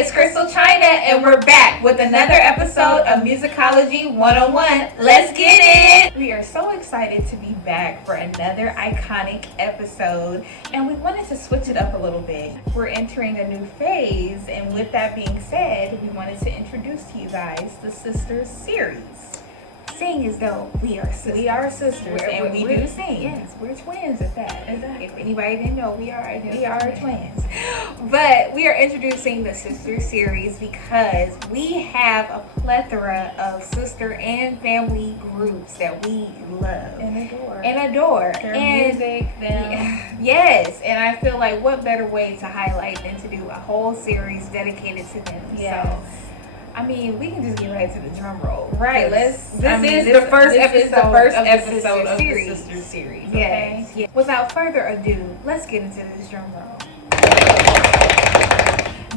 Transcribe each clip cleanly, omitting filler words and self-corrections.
it's ChrystalChyna, and we're back with another episode of Musicology 101. Let's get it! We are so excited to be back for another iconic episode, and we wanted to switch it up a little bit. We're entering a new phase, and with that being said, we wanted to introduce to you guys the Sisters series. Sing as though we are sisters. We are sisters, and we do sing. Yes, we're twins at that. Exactly. If anybody didn't know, we are twins. But we are introducing the Sister series because we have a plethora of sister and family groups that we love and adore. Their music, them. Yes, and I feel like what better way to highlight than to do a whole series dedicated to them. Yes. So, I mean, we can just get right to the drum roll. Right. This is the first episode of the Sister series. Okay? Yes. Without further ado, let's get into this drum roll.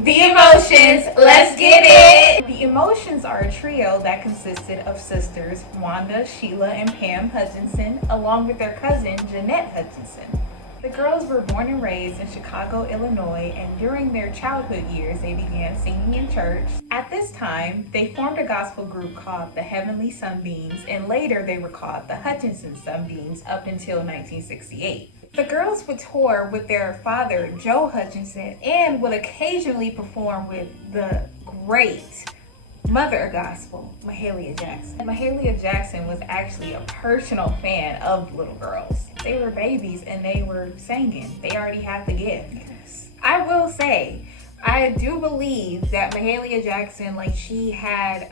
The Emotions. Let's get it. The Emotions are a trio that consisted of sisters Wanda, Sheila, and Pam Hutchinson, along with their cousin Jeanette Hutchinson. The girls were born and raised in Chicago, Illinois, and during their childhood years, they began singing in church. At this time, they formed a gospel group called the Heavenly Sunbeams, and later they were called the Hutchinson Sunbeams up until 1968. The girls would tour with their father, Joe Hutchinson, and would occasionally perform with the great mother of gospel, Mahalia Jackson. Mahalia Jackson was actually a personal fan of little girls. They were babies and they were singing. They already had the gift. Yes. I will say, I do believe that Mahalia Jackson, she had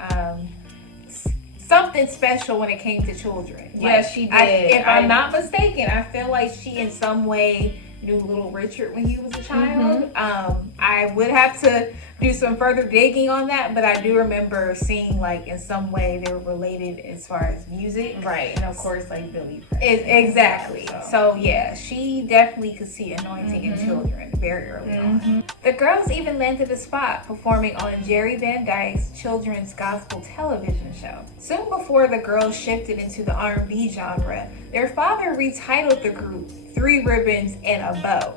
something special when it came to children. Yes, she did. If I'm not mistaken, I feel like she in some way knew Little Richard when he was a child. Mm-hmm. I would have to do some further digging on that, but I do remember seeing in some way they were related as far as music. Right, and of course Billy Preston. Exactly. So yeah, she definitely could see anointing in children very early on. The girls even landed a spot performing on Jerry Van Dyke's children's gospel television show. Soon before the girls shifted into the R&B genre, their father retitled the group Three Ribbons and a Bow.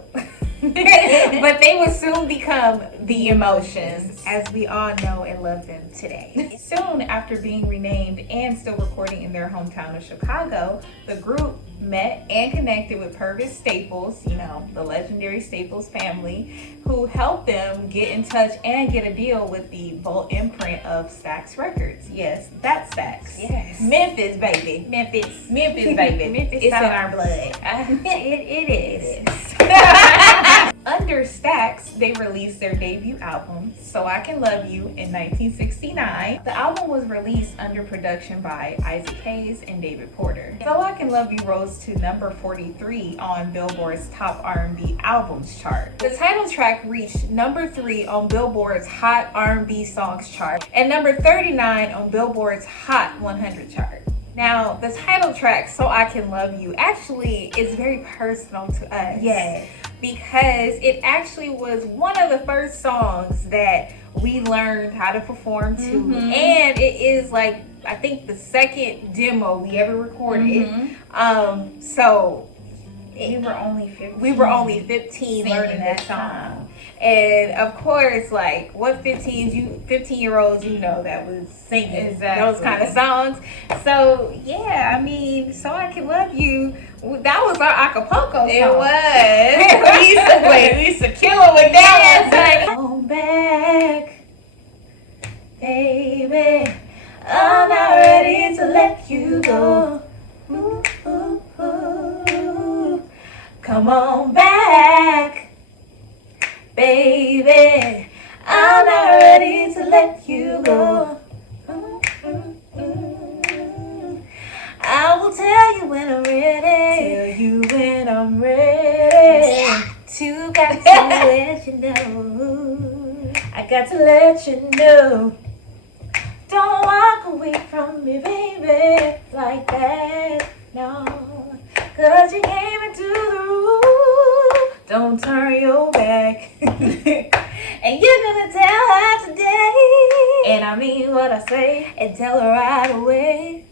But they would soon become the Emotions, as we all know and love them today. Soon after being renamed and still recording in their hometown of Chicago, the group met and connected with Purvis Staples, the legendary Staples family, who helped them get in touch and get a deal with the Volt imprint of Stax Records. Yes, that's Stax. Yes. Memphis, baby. Memphis, baby. Memphis it's in our blood. It is. Under Stax, they released their debut album, So I Can Love You, in 1969. The album was released under production by Isaac Hayes and David Porter. So I Can Love You rose to number 43 on Billboard's Top R&B Albums chart. The title track reached number 3 on Billboard's Hot R&B Songs chart and number 39 on Billboard's Hot 100 chart. Now, the title track, So I Can Love You, actually is very personal to us. Yes. Because it actually was one of the first songs that we learned how to perform to. And it is I think the second demo we ever recorded. So we were only 15. We were only 15 learning that song. And of course, what 15-year-olds that was singing those kind of songs. So yeah, So I Can Love You, that was our Acapulco song. It was. we used to kill it with that. Come back, baby. I'm not ready to let you go. Ooh, ooh, ooh. Come on back, baby. I'm not ready to let you go. I will tell you when I'm ready. Tell you when I'm ready. To got to let you know. I got to let you know. Don't walk away from me, baby, like that, no. 'Cause you came into the room. Don't turn your back. And you're gonna tell her today. And I mean what I say. And tell her right away.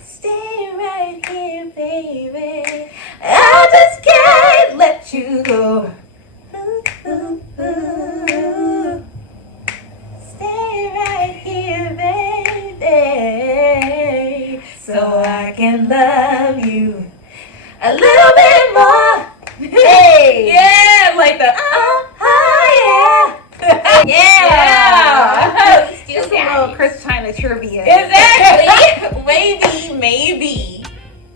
Stay right here, baby. I just can't let you go. Ooh, ooh, ooh. of trivia. Exactly. maybe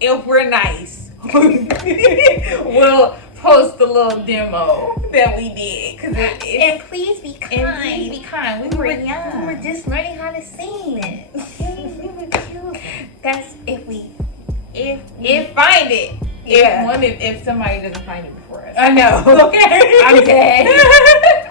if we're nice, we'll post the little demo that we did. And please be kind. And please be kind. We were young. We were just learning how to sing it. We were cute. That's if find it. Yeah. If somebody doesn't find it before us. I know. Okay. I'm dead.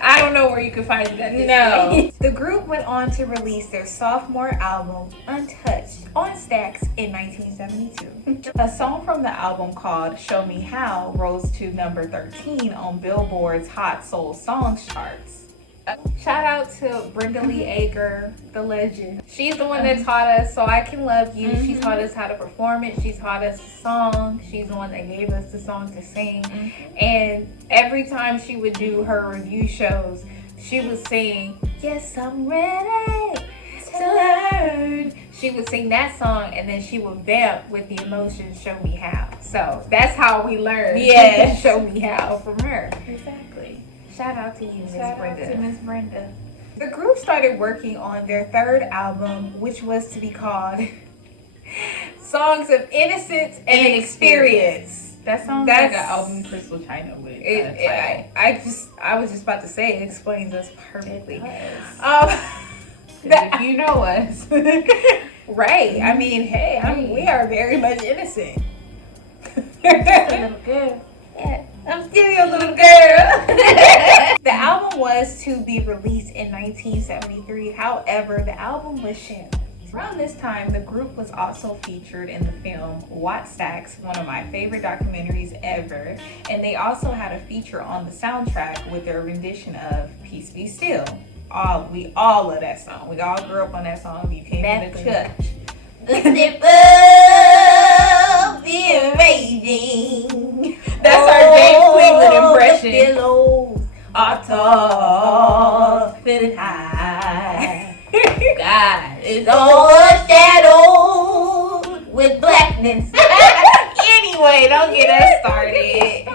I don't know where you can find it at this No. The group went on to release their sophomore album, Untouched, on Stax in 1972. A song from the album called Show Me How rose to number 13 on Billboard's Hot Soul Songs charts. Shout out to Brenda Lee Ager, the legend. She's the one that taught us So I Can Love You. She taught us how to perform it. She taught us the song. She's the one that gave us the song to sing. And every time she would do her review shows, she would sing, Yes, I'm ready to learn. She would sing that song, and then she would vamp with the emotion Show Me How. So that's how we learned Show Me How from her. Exactly. Shout out to you, Miss Brenda. Shout out to Miss Brenda. The group started working on their third album, which was to be called Songs of Innocence and Experience. That sounds like an album ChrystalChyna would. I was just about to say it explains us perfectly. If you know us, right? I mean, hey, we are very much innocent. a little girl. Yeah, I'm still your little girl. The album was to be released in 1973. However, the album was shelved. Around this time, the group was also featured in the film Stax, one of my favorite documentaries ever, and they also had a feature on the soundtrack with their rendition of Peace Be Still. We all love that song. We all grew up on that song. You came to the church. The step of the raging. That's our James Cleveland impression. The pillows are tall and high. God is overshadowed with blackness. Anyway, don't get us started.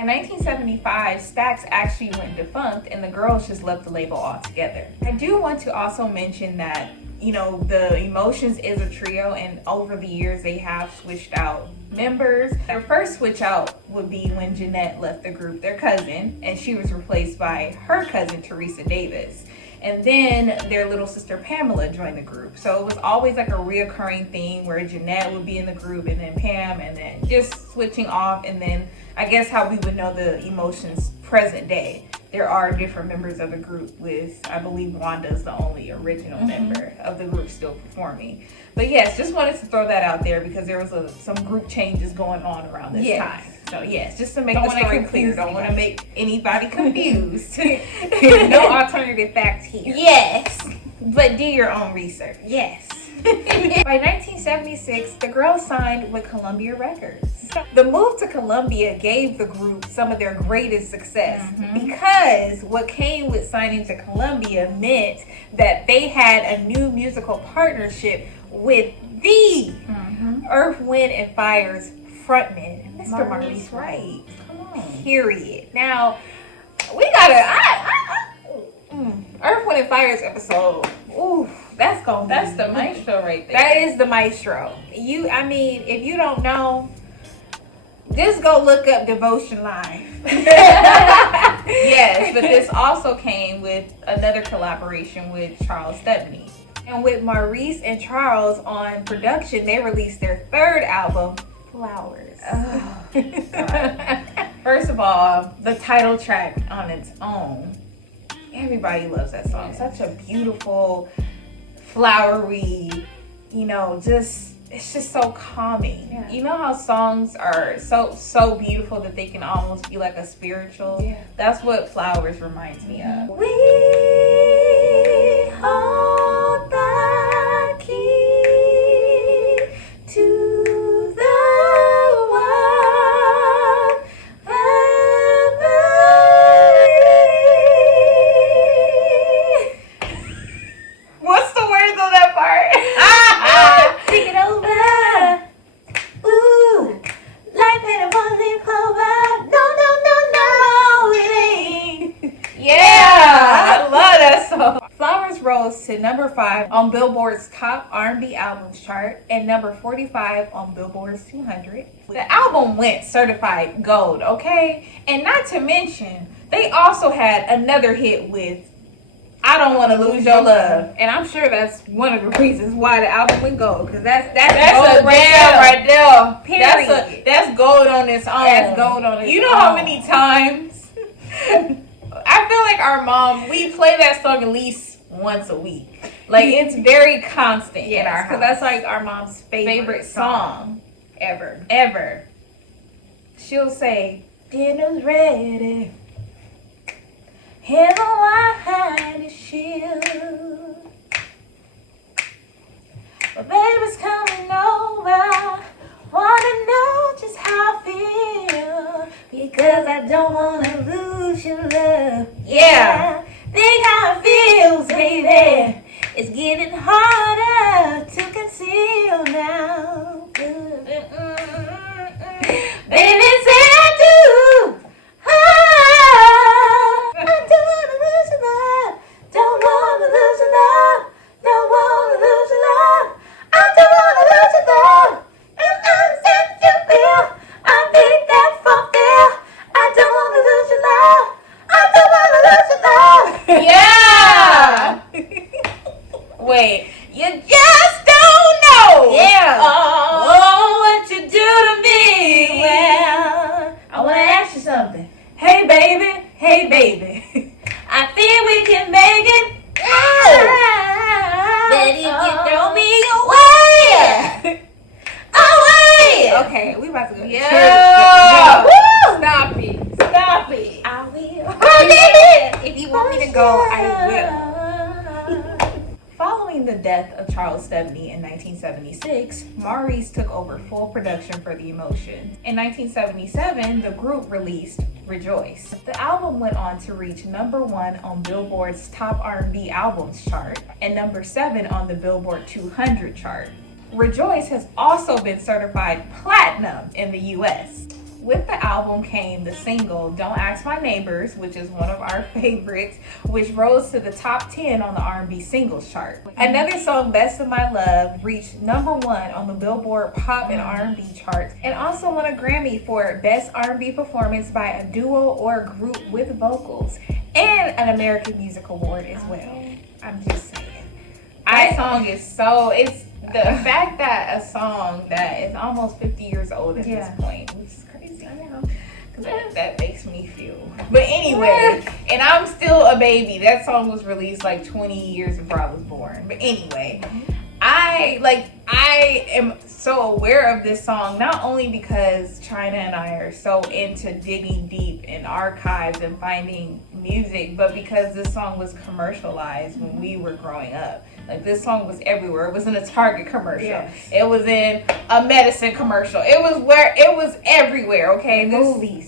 In 1975, Stax actually went defunct and the girls just left the label altogether. I do want to also mention that, the Emotions is a trio, and over the years they have switched out members. Their first switch out would be when Jeanette left the group, their cousin, and she was replaced by her cousin, Teresa Davis. And then their little sister Pamela joined the group. So it was always like a reoccurring thing where Jeanette would be in the group and then Pam, and then just switching off. And then I guess how we would know the Emotions present day. There are different members of the group with, I believe Wanda's the only original member of the group still performing. But yes, just wanted to throw that out there because there was some group changes going on around this time. So yes, just to make the story clear. Don't want to make anybody confused. No alternative facts here. Yes, but do your own research. Yes. By 1976, the girls signed with Columbia Records. The move to Columbia gave the group some of their greatest success because what came with signing to Columbia meant that they had a new musical partnership with the Earth, Wind, and Fire's frontman, Mr. Maurice Wright. Come on. Period. Now, we gotta... Earth, Wind, and Fire's episode. Ooh, that's the maestro right there. That is the maestro. If you don't know, just go look up Devotion Live. Yes, but this also came with another collaboration with Charles Stepney. And with Maurice and Charles on production, they released their third album, Flowers. Oh, God. First of all, the title track on its own, everybody loves that song. Such a beautiful, flowery, it's just so calming. Yeah. You know how songs are so beautiful that they can almost be like a spiritual? Yeah. That's what Flowers reminds me of. We hold the key to the world What's the words on that part? Take it over. Ooh, life ain't a one-leaf clover. No, it ain't. Yeah. songs rose to number 5 on Billboard's top R&B albums chart and number 45 on Billboard's 200. The album went certified gold, okay? And not to mention, they also had another hit with I Don't Want to Lose Your Love. And I'm sure that's one of the reasons why the album went gold. Because that's gold right there. Period. That's gold on its own. That's gold on its own. You know how many times I feel like our mom, we play that song at least once a week. Like, it's very constant in our house. Because that's like our mom's favorite song ever. She'll say, dinner's ready. Here's a wine is shield. My baby's coming over. Wanna know just how I feel. Because I don't wanna lose your love. Yeah. Think how it feels, baby. It's getting harder to conceal now. Baby, say I do. I don't wanna lose your love. Don't wanna lose your love. Don't wanna lose your love. I don't wanna lose your love. And I understand you feel. I think that for feel. I don't wanna lose your love. I don't wanna lose your love. Yeah. Wait, you just don't know. Yeah. Oh, what you do to me. Well, I wanna ask you something. Hey baby, I think we can make it. Then you can throw me away. Okay, we about to go. Yeah. Stop it. I will. If you want me to go, I will. Following the death of Charles Stepney in 1976, Maurice took over full production for The Emotions. In 1977, the group released Rejoice. The album went on to reach number 1 on Billboard's top R&B albums chart and number 7 on the Billboard 200 chart. Rejoice has also been certified platinum in the US. With the album came the single Don't Ask My Neighbors, which is one of our favorites, which rose to the top 10 on the R&B singles chart. Another song, Best of My Love, reached number 1 on the Billboard Pop and R&B charts and also won a Grammy for Best R&B Performance by a Duo or Group with Vocals and an American Music Award as well. I'm just saying. That song is so, it's the fact that a song that is almost 50 years old at this point, which is crazy. I know. Because that makes me feel. But anyway, and I'm still a baby. That song was released like 20 years before I was born. But anyway, I am so aware of this song, not only because Chyna and I are so into digging deep in archives and finding music, but because this song was commercialized when we were growing up. Like, this song was everywhere. It was in a Target commercial. Yes. It was in a medicine commercial. It was everywhere, okay? Movies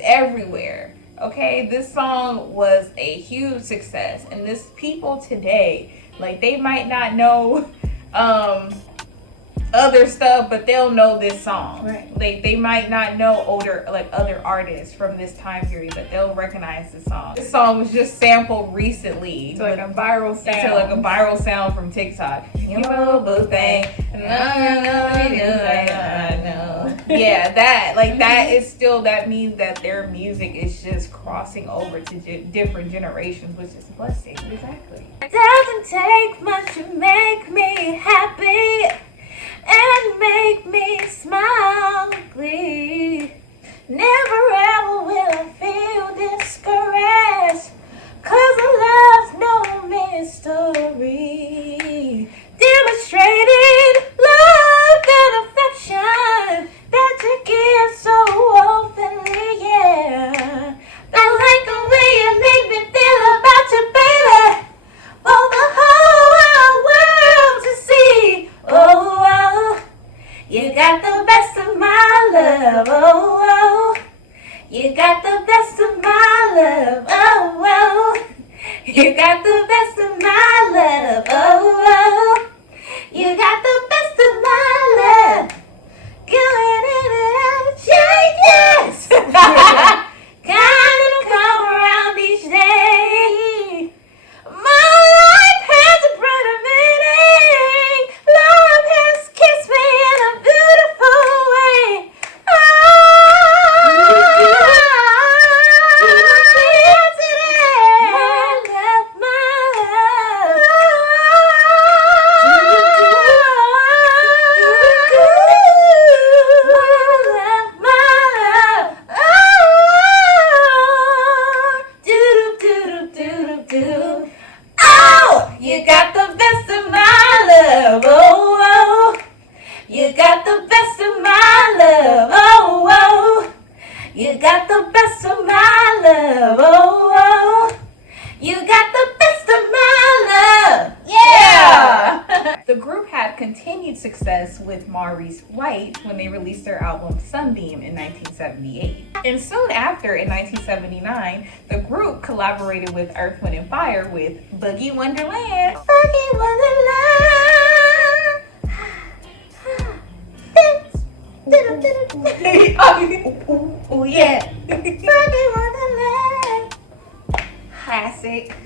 everywhere. Okay? This song was a huge success. And this people today, like, they might not know other stuff, but they'll know this song. Right. They might not know other artists from this time period, but they'll recognize the song. This song was just sampled recently to like a viral sound from TikTok. You know, boo thing. Yeah, that is still, that means that their music is just crossing over to different generations, which is a blessing. Exactly. It doesn't take much to make me happy and make me smile glee. Never ever will I feel discouraged, 'cause our love's no mystery. Demonstrated love and affection that you give so openly, yeah. I like the way you make me feel about you, baby, for the whole wide world to see. Oh, you got the best of my love. Oh, you got the best of my love. Oh, you got the best of my love. Oh, you got the best of my love. Going in and out of changes. Kind of come around each day. My You got the best of my love, oh, oh. You got the best of my love, oh, oh. You got the best of my love, oh, oh. You got the best of my love, yeah! The group had continued success with Maurice White when they released their album Sunbeam in 1978. And soon after, in 1979, the group collaborated with Earth, Wind & Fire with Boogie Wonderland. Boogie Wonderland. Oh yeah. Boogie Wonderland.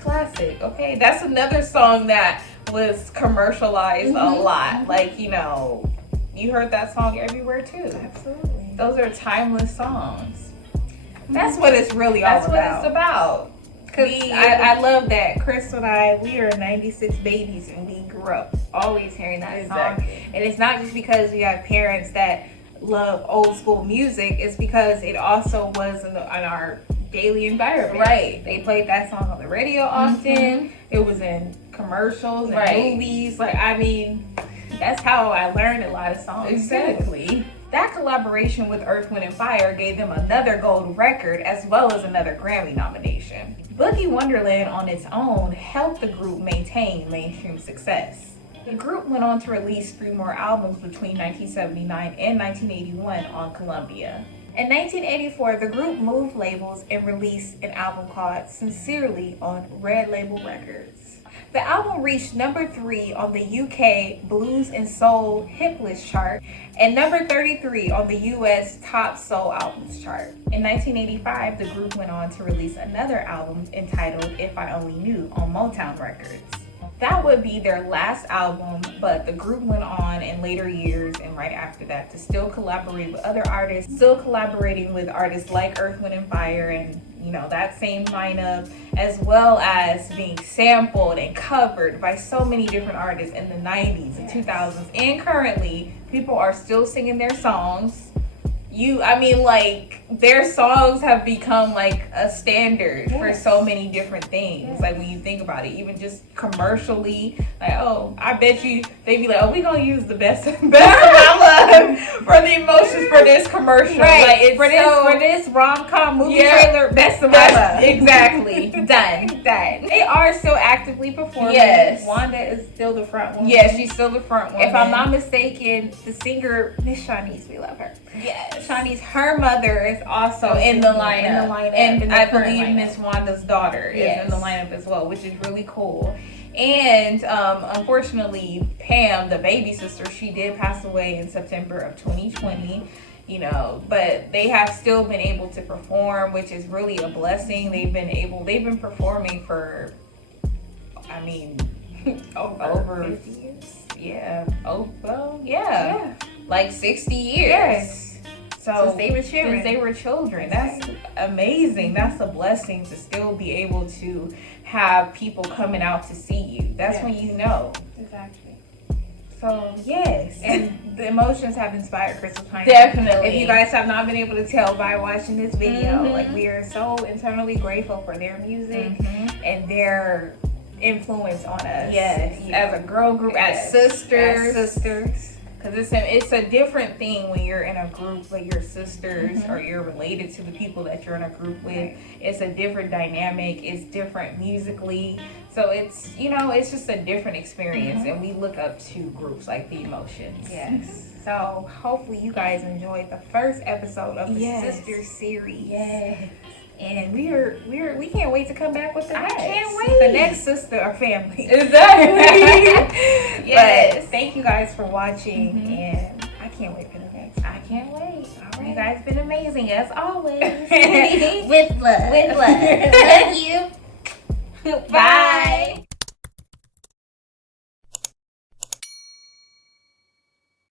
Classic. Okay, that's another song that was commercialized a lot. Like, you know, you heard that song everywhere too. Absolutely. Those are timeless songs. That's what it's really all about. That's what it's about. Because I love that Chris and I, we are 96 babies and we grew up always hearing that song. And it's not just because we have parents that love old school music, it's because it also was in our daily environment. Right. They played that song on the radio often. It was in commercials and movies. Like, I mean, that's how I learned a lot of songs. Exactly. That collaboration with Earth, Wind & Fire gave them another gold record as well as another Grammy nomination. Boogie Wonderland on its own helped the group maintain mainstream success. The group went on to release 3 more albums between 1979 and 1981 on Columbia. In 1984, the group moved labels and released an album called Sincerely on Red Label Records. The album reached number 3 on the UK Blues and Soul Hit List chart and number 33 on the US Top Soul Albums chart. In 1985, the group went on to release another album entitled If I Only Knew on Motown Records. That would be their last album, but the group went on in later years and right after that to still collaborate with other artists, still collaborating with artists like Earth, Wind & Fire and, you know, that same lineup, as well as being sampled and covered by so many different artists in the 90s and 2000s. And currently, people are still singing their songs. Their songs have become like a standard for so many different things. Like when you think about it, even just commercially, like, oh, I bet you they'd be like, oh, we gonna use the best of my love for the emotions for this commercial. Right. Like, for this rom-com movie trailer, best of my love. Exactly. Done. They are still actively performing. Yes. Wanda is still the front woman. Yeah, she's still the front woman. If I'm not mistaken, the singer, Miss Shanice, we love her. Yes. Shanice, her mother is also in the lineup. And I believe Miss Miss Wanda's daughter is in the lineup as well, which is really cool. And unfortunately, Pam, the baby sister, she did pass away in September of 2020. You know, but they have still been able to perform, which is really a blessing. They've been performing for, I mean, over 50 years. Yeah. Oh, well, yeah. Like 60 years. Yes. So since they were children. That's amazing. That's a blessing to still be able to have people coming out to see you. That's when you know. Exactly. So, yes. And the emotions have inspired ChrystalChyna. Definitely. If you guys have not been able to tell by watching this video, like, we are so internally grateful for their music and their influence on us. Yes. As a girl group, as sisters. Because it's a different thing when you're in a group with your sisters or you're related to the people that you're in a group with. It's a different dynamic. It's different musically. So it's, you know, it's just a different experience. And we look up to groups like The Emotions. Yes. So hopefully you guys enjoyed the first episode of the Sister series. Yes. And we can't wait to come back with the next. I can't wait. The next sister or family. Exactly. Yes. But thank you guys for watching, and I can't wait for the next. I can't wait. All right. You guys been amazing as always. With love. With love. Love you. Bye.